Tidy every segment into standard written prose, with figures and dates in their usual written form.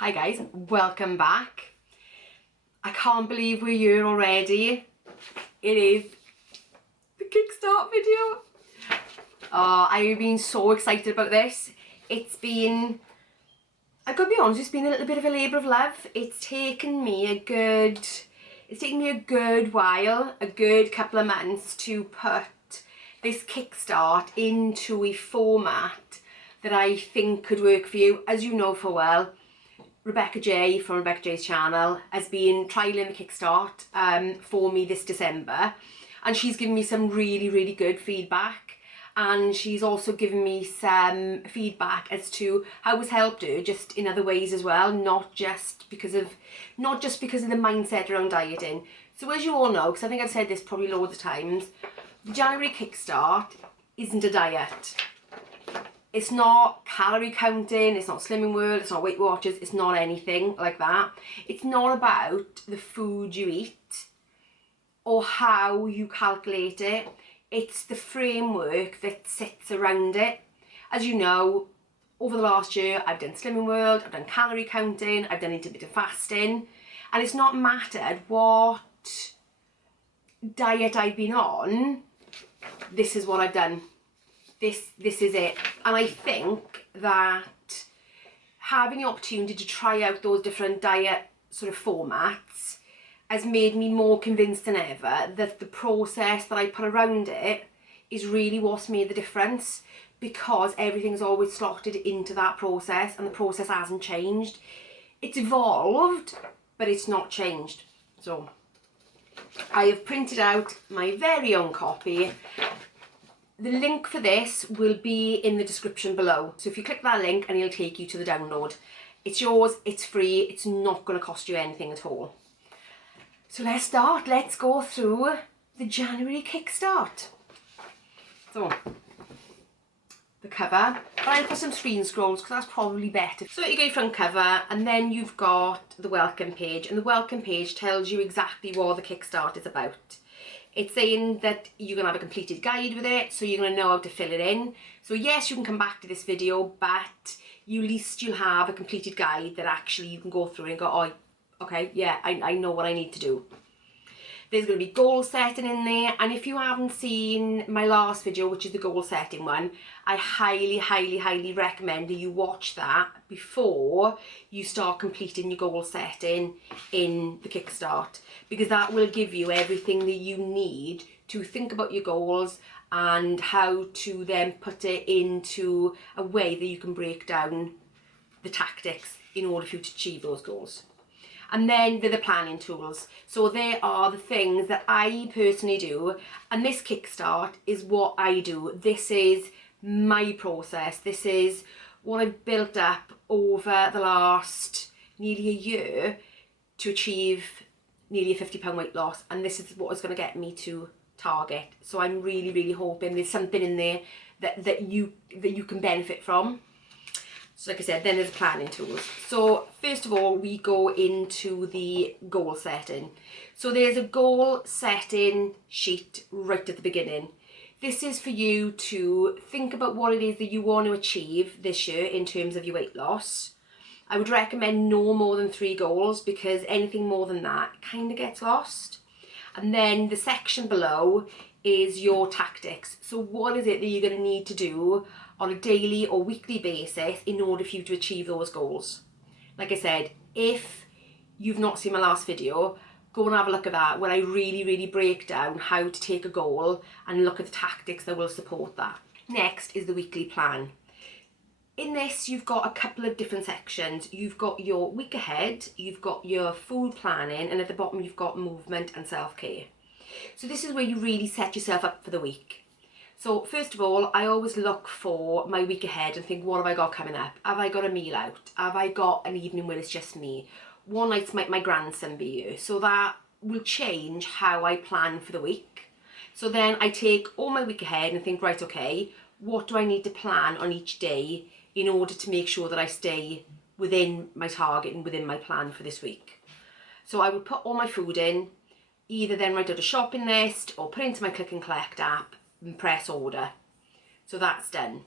Hi guys, welcome back. I can't believe we're here already. It is the kickstart video. I've been so excited about this. I've got to be honest, it's been a little bit of a labour of love. It's taken me a good while, a good couple of months to put this kickstart into a format that I think could work for you. As you know full well, Rebecca J from Rebecca J's channel has been trialling the kickstart for me this December, and she's given me some really good feedback, and she's also given me some feedback as to how it's helped her just in other ways as well, not just because of the mindset around dieting. So as you all know, because I think I've said this probably loads of times, the January kickstart isn't a diet. It's not calorie counting, it's not Slimming World, it's not Weight Watchers, it's not anything like that. It's not about the food you eat or how you calculate it. It's the framework that sits around it. As you know, over the last year, I've done Slimming World, I've done calorie counting, I've done intermittent fasting, and it's not mattered what diet I've been on, this is what I've done. This is it. And I think that having the opportunity to try out those different diet sort of formats has made me more convinced than ever that the process that I put around it is really what's made the difference, because everything's always slotted into that process and the process hasn't changed. It's evolved, but it's not changed. So I have printed out my very own copy. The link for this will be in the description below. So if you click that link, and it'll take you to the download. It's yours, it's free, it's not going to cost you anything at all. So let's start. Let's go through the January kickstart. So, the cover. But I'll put some screen scrolls because that's probably better. So you go your front cover, and then you've got the welcome page. And the welcome page tells you exactly what the kickstart is about. It's saying that you're going to have a completed guide with it, so you're going to know how to fill it in. So yes, you can come back to this video, but at least you'll have a completed guide that actually you can go through and go, oh, okay, yeah, I know what I need to do. There's going to be goal setting in there, and if you haven't seen my last video, which is the goal setting one, I highly recommend that you watch that before you start completing your goal setting in the kickstart, because that will give you everything that you need to think about your goals and how to then put it into a way that you can break down the tactics in order for you to achieve those goals. And then they're the planning tools. So they are the things that I personally do, and this kickstart is what I do. This is my process. This is what I've built up over the last nearly a year to achieve nearly a £50 weight loss, and this is what is going to get me to target. So I'm really hoping there's something in there that you can benefit from. So like I said, then there's planning tools. So first of all, we go into the goal setting. So there's a goal setting sheet right at the beginning. This is for you to think about what it is that you want to achieve this year in terms of your weight loss. I would recommend no more than 3 goals, because anything more than that kind of gets lost. And then the section below is your tactics. So what is it that you're going to need to do on a daily or weekly basis in order for you to achieve those goals? Like I said, if you've not seen my last video, go and have a look at that, where I really break down how to take a goal and look at the tactics that will support that. Next is the weekly plan. In this, you've got a couple of different sections. You've got your week ahead, you've got your food planning, and at the bottom you've got movement and self-care. So this is where you really set yourself up for the week. So first of all, I always look for my week ahead and think, what have I got coming up? Have I got a meal out? Have I got an evening where it's just me? One night might my grandson be here. So that will change how I plan for the week. So then I take all my week ahead and think, right, okay, what do I need to plan on each day in order to make sure that I stay within my target and within my plan for this week? So I would put all my food in, either then write out a shopping list or put it into my click and collect app and press order. So that's done.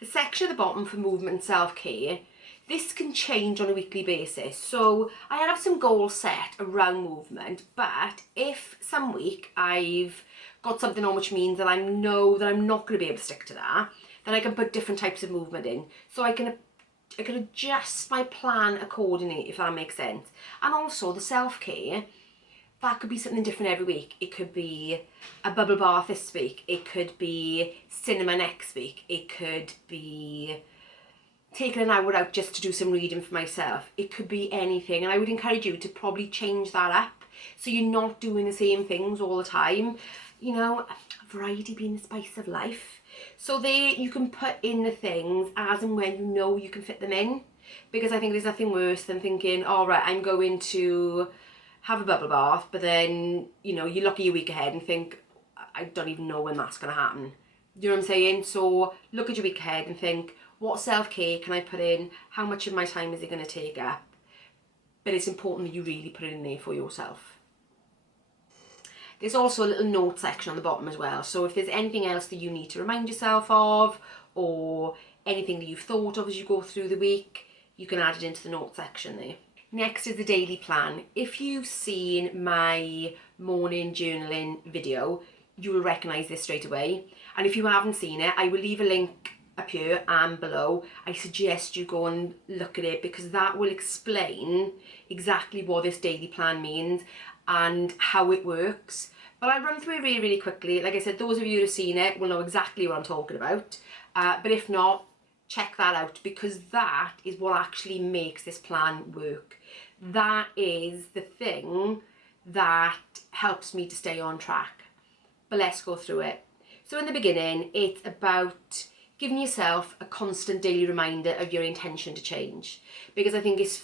The section at the bottom for movement and self-care, This can change on a weekly basis. So I have some goals set around movement, but if some week I've got something on which means that I know that I'm not going to be able to stick to that, then I can put different types of movement in. So I can adjust my plan accordingly, if that makes sense. And also the self-care, that could be something different every week. It could be a bubble bath this week. It could be cinema next week. It could be taking an hour out just to do some reading for myself. It could be anything. And I would encourage you to probably change that up so you're not doing the same things all the time. You know, variety being the spice of life. So there you can put in the things as and when you know you can fit them in. Because I think there's nothing worse than thinking, all right, I'm going to have a bubble bath, but then, you know, you look at your week ahead and think, I don't even know when that's going to happen. You know what I'm saying? So look at your week ahead and think, what self-care can I put in? How much of my time is it going to take up? But it's important that you really put it in there for yourself. There's also a little note section on the bottom as well. So if there's anything else that you need to remind yourself of, or anything that you've thought of as you go through the week, you can add it into the note section there. Next is the daily plan. If you've seen my morning journaling video, you will recognise this straight away. And if you haven't seen it, I will leave a link up here and below. I suggest you go and look at it, because that will explain exactly what this daily plan means and how it works. But I'll run through it really, really quickly. Like I said, those of you who have seen it will know exactly what I'm talking about. But if not, check that out, because that is what actually makes this plan work. That is the thing that helps me to stay on track. But let's go through it. So in the beginning, it's about giving yourself a constant daily reminder of your intention to change. Because I think it's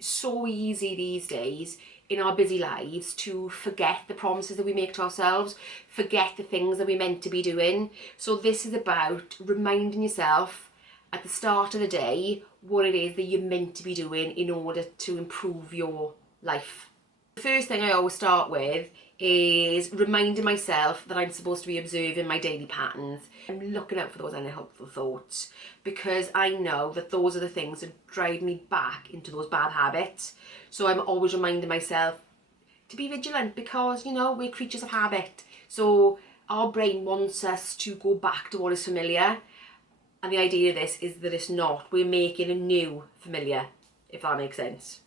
so easy these days in our busy lives to forget the promises that we make to ourselves, forget the things that we're meant to be doing. So this is about reminding yourself at the start of the day what it is that you're meant to be doing in order to improve your life. The first thing I always start with is reminding myself that I'm supposed to be observing my daily patterns. I'm looking out for those unhelpful thoughts, because I know that those are the things that drive me back into those bad habits. So I'm always reminding myself to be vigilant, because, you know, we're creatures of habit. So our brain wants us to go back to what is familiar. And the idea of this is that it's not. We're making a new familiar, if that makes sense.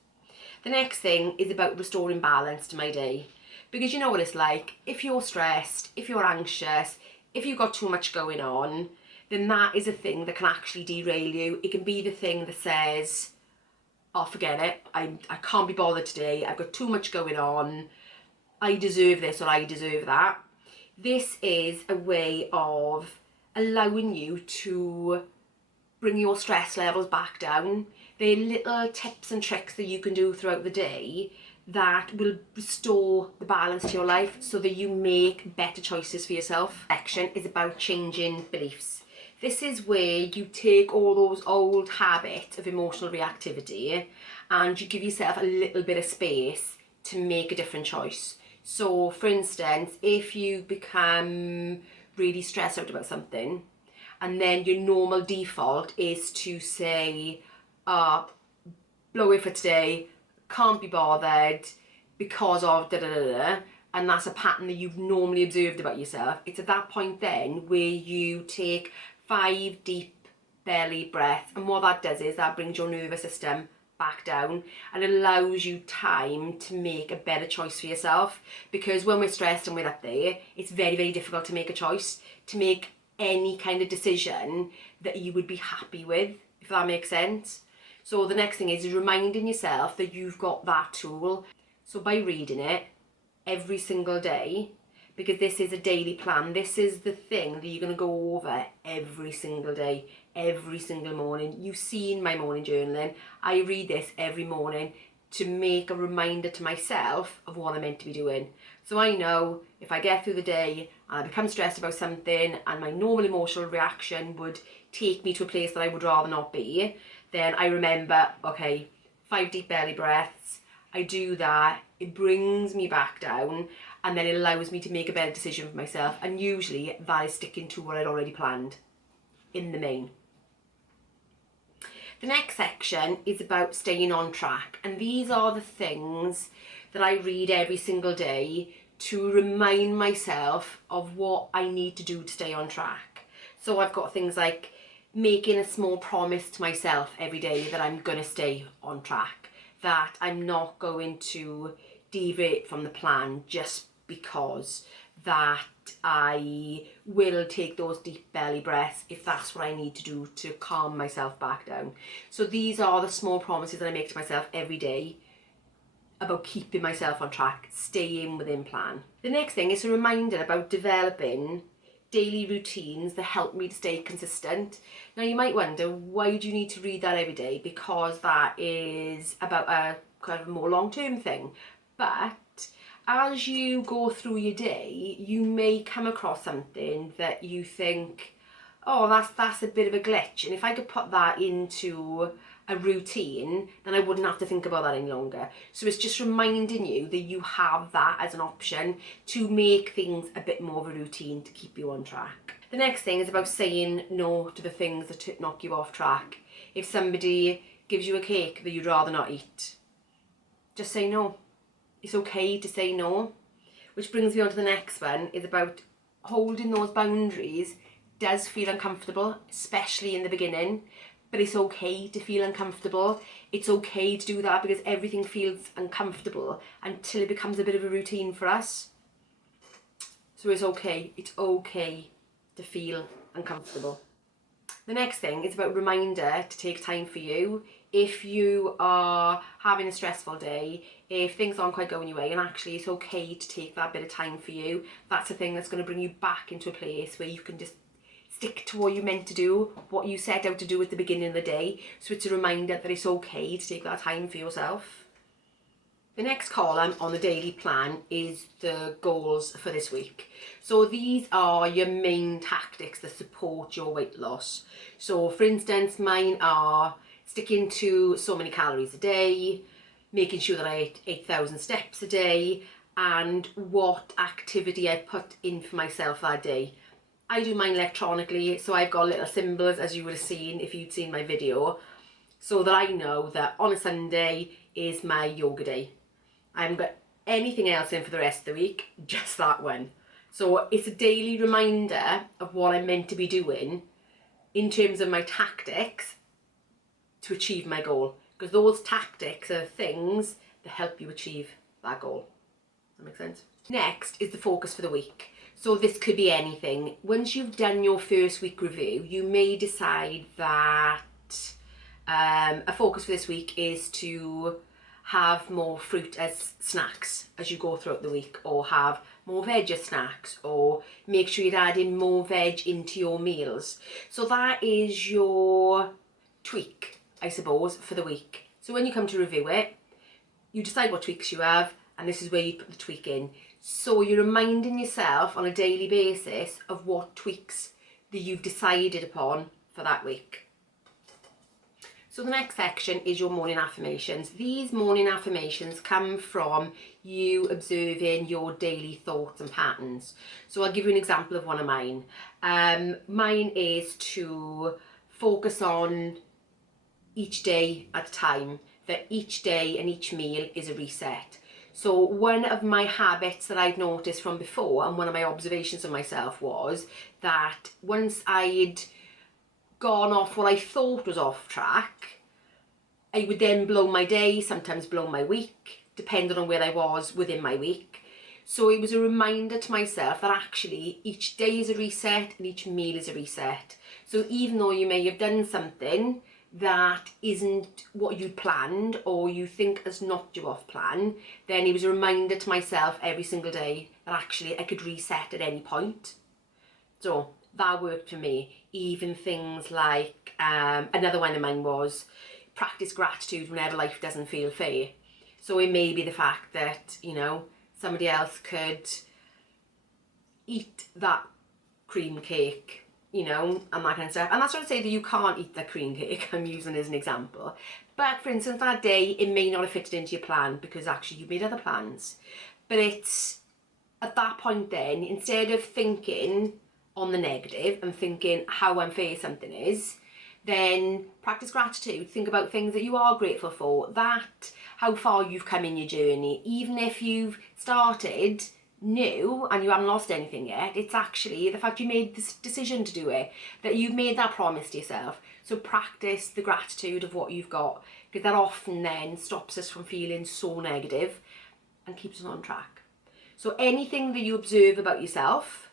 The next thing is about restoring balance to my day. Because you know what it's like. If you're stressed, if you're anxious, if you've got too much going on, then that is a thing that can actually derail you. It can be the thing that says, oh, forget it. I can't be bothered today. I've got too much going on. I deserve this or I deserve that. This is a way of allowing you to bring your stress levels back down. They're little tips and tricks that you can do throughout the day that will restore the balance to your life so that you make better choices for yourself. Action is about changing beliefs. This is where you take all those old habits of emotional reactivity and you give yourself a little bit of space to make a different choice. So for instance, if you become really stressed out about something and then your normal default is to say, blow it for today, can't be bothered because of da da da da, and that's a pattern that you've normally observed about yourself, it's at that point then where you take 5 deep belly breaths, and what that does is that brings your nervous system back down and allows you time to make a better choice for yourself. Because when we're stressed and we're up there, it's very, very difficult to make a choice, to make any kind of decision that you would be happy with, if that makes sense. So the next thing is reminding yourself that you've got that tool. So by reading it every single day, because this is a daily plan, this is the thing that you're going to go over every single day, every single morning. You've seen my morning journaling. I read this every morning to make a reminder to myself of what I'm meant to be doing. So I know if I get through the day and I become stressed about something and my normal emotional reaction would take me to a place that I would rather not be, then I remember, okay, 5 deep belly breaths, I do that, it brings me back down, and then it allows me to make a better decision for myself. And usually that is sticking to what I'd already planned in the main. The next section is about staying on track, and these are the things that I read every single day to remind myself of what I need to do to stay on track. So I've got things like making a small promise to myself every day that I'm going to stay on track, that I'm not going to deviate from the plan just because, that I will take those deep belly breaths if that's what I need to do to calm myself back down. So these are the small promises that I make to myself every day about keeping myself on track, staying within plan. The next thing is a reminder about developing daily routines that help me to stay consistent. Now you might wonder, why do you need to read that every day? Because that is about a kind of more long-term thing. But as you go through your day, you may come across something that you think, oh, that's a bit of a glitch, and if I could put that into a routine, then I wouldn't have to think about that any longer. So it's just reminding you that you have that as an option to make things a bit more of a routine to keep you on track. The next thing is about saying no to the things that knock you off track. If somebody gives you a cake that you'd rather not eat, just say no. It's okay to say no. Which brings me on to the next one, is about holding those boundaries. Does feel uncomfortable, especially in the beginning, but it's okay to feel uncomfortable. It's okay to do that because everything feels uncomfortable until it becomes a bit of a routine for us. So it's okay to feel uncomfortable. The next thing is about reminder to take time for you. If you are having a stressful day, if things aren't quite going your way, and actually it's okay to take that bit of time for you, that's the thing that's going to bring you back into a place where you can just stick to what you meant to do, what you set out to do at the beginning of the day. So it's a reminder that it's okay to take that time for yourself. The next column on the daily plan is the goals for this week. So these are your main tactics that support your weight loss. So for instance, mine are sticking to so many calories a day, making sure that I ate 8,000 steps a day, and what activity I put in for myself that day. I do mine electronically, so I've got little symbols, as you would have seen if you'd seen my video, so that I know that on a Sunday is my yoga day. I haven't got anything else in for the rest of the week, just that one. So it's a daily reminder of what I'm meant to be doing in terms of my tactics to achieve my goal, because those tactics are things that help you achieve that goal. Does that make sense? Next is the focus for the week. So this could be anything. Once you've done your first week review, you may decide that a focus for this week is to have more fruit as snacks as you go throughout the week, or have more veg as snacks, or make sure you're adding more veg into your meals. So that is your tweak, I suppose, for the week. So when you come to review it, you decide what tweaks you have, and this is where you put the tweak in. So you're reminding yourself on a daily basis of what tweaks that you've decided upon for that week. So the next section is your morning affirmations. These morning affirmations come from you observing your daily thoughts and patterns. So I'll give you an example of one of mine. Mine is to focus on each day at a time, that each day and each meal is a reset. So one of my habits that I'd noticed from before, and one of my observations of myself, was that once I'd gone off what I thought was off track, I would then blow my day, sometimes blow my week, depending on where I was within my week. So it was a reminder to myself that actually each day is a reset and each meal is a reset. So even though you may have done something that isn't what you planned, or you think has knocked you off plan, then it was a reminder to myself every single day that actually I could reset at any point. So that worked for me. Even things like, another one of mine was practice gratitude whenever life doesn't feel fair. So it may be the fact that, you know, somebody else could eat that cream cake, you know, and that kind of stuff. And that's not to say that you can't eat the cream cake, I'm using it as an example. But for instance, that day, it may not have fitted into your plan because actually you made other plans. But it's at that point then, instead of thinking on the negative and thinking how unfair something is, Then practice gratitude. Think about things that you are grateful for. That, how far you've come in your journey. Even if you've started new and you haven't lost anything yet, it's actually the fact you made this decision to do it, that you've made that promise to yourself. So practice the gratitude of what you've got, because that often then stops us from feeling so negative and keeps us on track. So anything that you observe about yourself,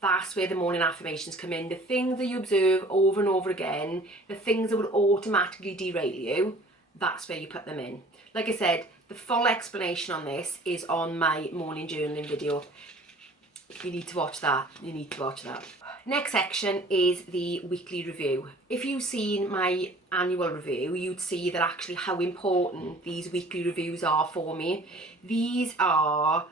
that's where the morning affirmations come in. The things that you observe over and over again, the things that would automatically derail you, that's where you put them in. Like I said, the full explanation on this is on my morning journaling video. You need to watch that. You need to watch that. Next section is the weekly review. If you've seen my annual review, you'd see that actually how important these weekly reviews are for me. These are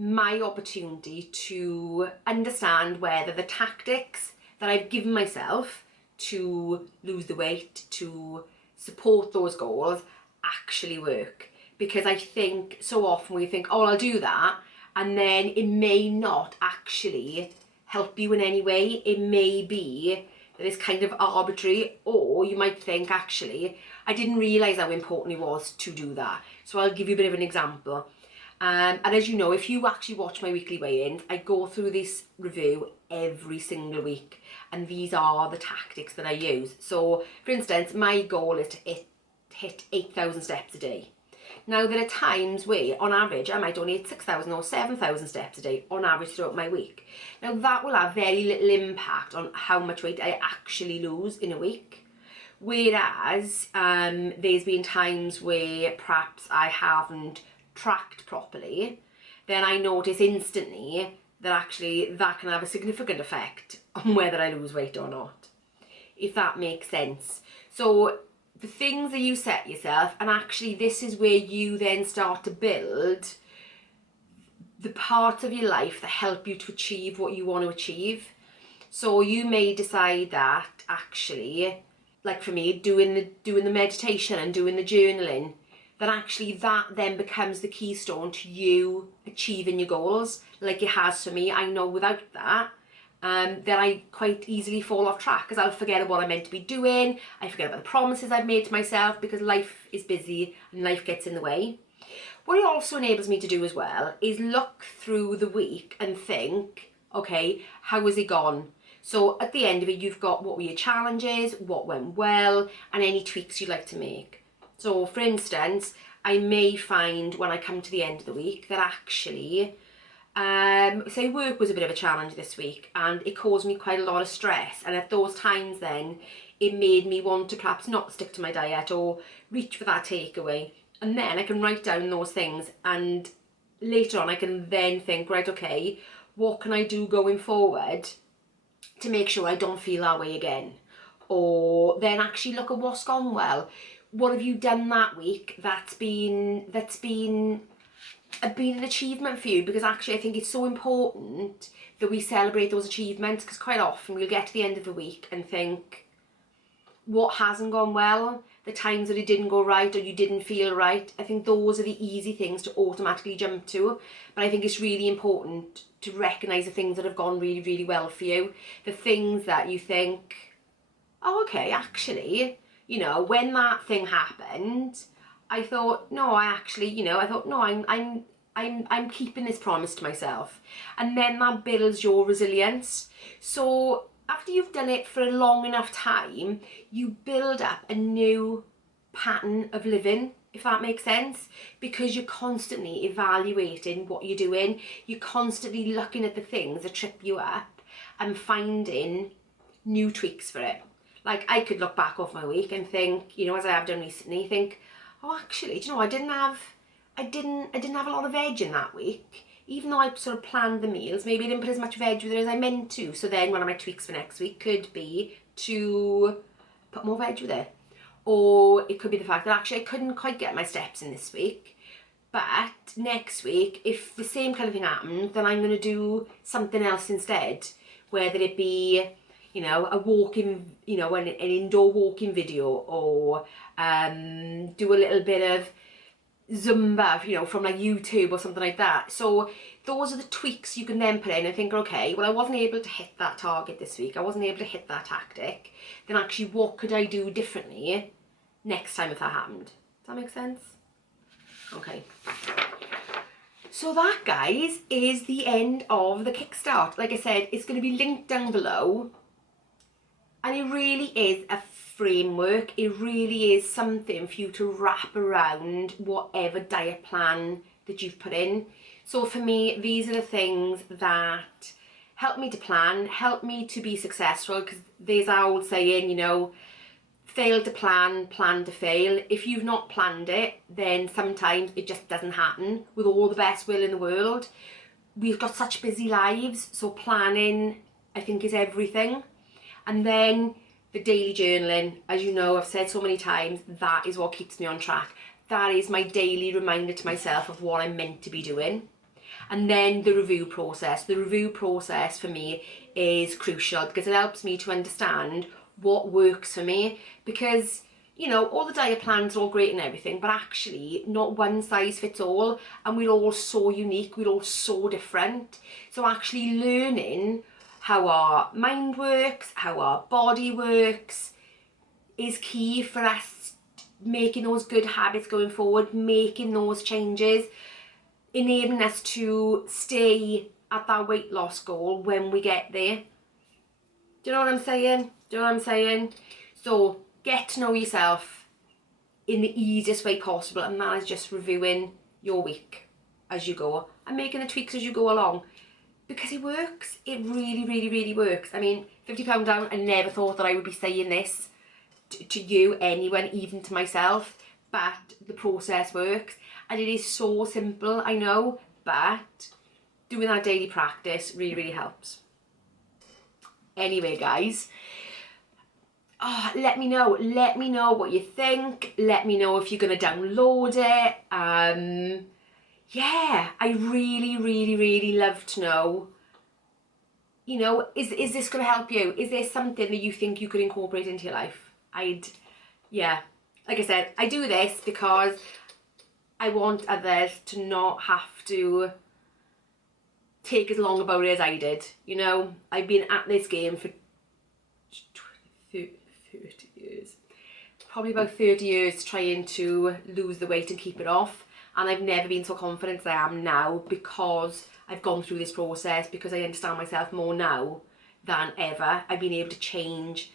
my opportunity to understand whether the tactics that I've given myself to lose the weight, to support those goals, actually work. Because I think so often we think, oh, I'll do that, and then it may not actually help you in any way. It may be that it's kind of arbitrary, or you might think, actually, I didn't realise how important it was to do that. So I'll give you a bit of an example. And as you know, if you actually watch my weekly weigh-ins, I go through this review every single week, and these are the tactics that I use. So, for instance, my goal is to hit 8,000 steps a day. Now, there are times where, on average, I might only hit 6,000 or 7,000 steps a day on average throughout my week. Now, that will have very little impact on how much weight I actually lose in a week. Whereas, there's been times where perhaps I haven't tracked properly, then I notice instantly that actually that can have a significant effect on whether I lose weight or not, if that makes sense. So the things that you set yourself, and actually this is where you then start to build the parts of your life that help you to achieve what you want to achieve. So you may decide that actually, like for me, doing the meditation and doing the journaling, that actually that then becomes the keystone to you achieving your goals, like it has for me. I know without that, then I quite easily fall off track, because I'll forget what I'm meant to be doing. I forget about the promises I've made to myself, because life is busy and life gets in the way. What it also enables me to do as well is look through the week and think, okay, how has it gone? So at the end of it, you've got what were your challenges, what went well, and any tweaks you'd like to make. So, for instance, I may find when I come to the end of the week that actually, say work was a bit of a challenge this week and it caused me quite a lot of stress. And at those times then, it made me want to perhaps not stick to my diet or reach for that takeaway. And then I can write down those things, and later on I can then think, right, okay, what can I do going forward to make sure I don't feel that way again? Or then actually look at what's gone well. What have you done that week that's been an achievement for you? Because actually I think it's so important that we celebrate those achievements, because quite often we'll get to the end of the week and think, what hasn't gone well, the times that it didn't go right or you didn't feel right. I think those are the easy things to automatically jump to, but I think it's really important to recognise the things that have gone really, really well for you. The things that you think, oh, okay, actually, you know, when that thing happened, I thought, no, I'm keeping this promise to myself. And then that builds your resilience. So after you've done it for a long enough time, you build up a new pattern of living, if that makes sense, because you're constantly evaluating what you're doing. You're constantly looking at the things that trip you up and finding new tweaks for it. Like, I could look back off my week and think, you know, as I have done recently, think, oh, actually, do you know, I didn't have a lot of veg in that week. Even though I sort of planned the meals, maybe I didn't put as much veg with it as I meant to. So then one of my tweaks for next week could be to put more veg with it. Or it could be the fact that actually I couldn't quite get my steps in this week. But next week, if the same kind of thing happened, then I'm going to do something else instead. Whether it be, you know, a walking, you know, an indoor walking video, or do a little bit of Zumba, you know, from like YouTube or something like that. So those are the tweaks you can then put in and think, okay, well, I wasn't able to hit that target this week. I wasn't able to hit that tactic. Then actually, what could I do differently next time if that happened? Does that make sense? Okay. So that, guys, is the end of the Kickstart. Like I said, it's going to be linked down below. And it really is a framework. It really is something for you to wrap around whatever diet plan that you've put in. So for me, these are the things that help me to plan, help me to be successful, because there's our old saying, you know, fail to plan, plan to fail. If you've not planned it, then sometimes it just doesn't happen with all the best will in the world. We've got such busy lives, so planning, I think, is everything. And then the daily journaling, as you know, I've said so many times, that is what keeps me on track. That is my daily reminder to myself of what I'm meant to be doing. And then the review process. The review process for me is crucial because it helps me to understand what works for me. Because, you know, all the diet plans are all great and everything, but actually not one size fits all. And we're all so unique, we're all so different. So actually learning how our mind works, how our body works, is key for us making those good habits going forward, making those changes, enabling us to stay at that weight loss goal when we get there. Do you know what I'm saying? Do you know what I'm saying? So get to know yourself in the easiest way possible, and that is just reviewing your week as you go and making the tweaks as you go along. Because it works. It really, really, really works. I mean, 50 pound down, I never thought that I would be saying this to you, anyone, even to myself. But the process works. And it is so simple, I know. But doing that daily practice really, really helps. Anyway, guys. Let me know. Let me know what you think. Let me know if you're going to download it. Yeah, I really, really, really love to know, you know, is this going to help you? Is there something that you think you could incorporate into your life? Yeah, like I said, I do this because I want others to not have to take as long about it as I did. You know, I've been at this game for 30 years. Probably about 30 years trying to lose the weight and keep it off. And I've never been so confident as I am now because I've gone through this process, because I understand myself more now than ever. I've been able to change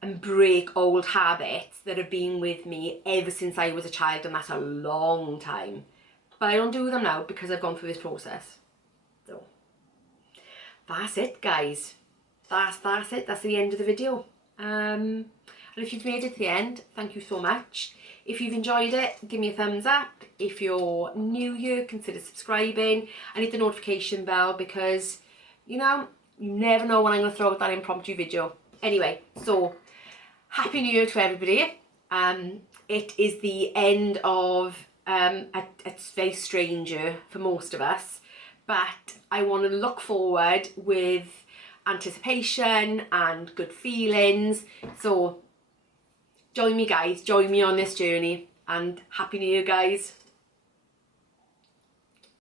and break old habits that have been with me ever since I was a child, and that's a long time. But I don't do them now because I've gone through this process. So that's it, guys. That's it. That's the end of the video. And if you've made it to the end, thank you so much. If you've enjoyed it, give me a thumbs up. If you're new here, consider subscribing. I need the notification bell because, you know, you never know when I'm going to throw out that impromptu video. Anyway, so Happy New Year to everybody. It is the end of, it's very strange year for most of us, but I want to look forward with anticipation and good feelings. So join me, guys, join me on this journey, and Happy New Year, guys.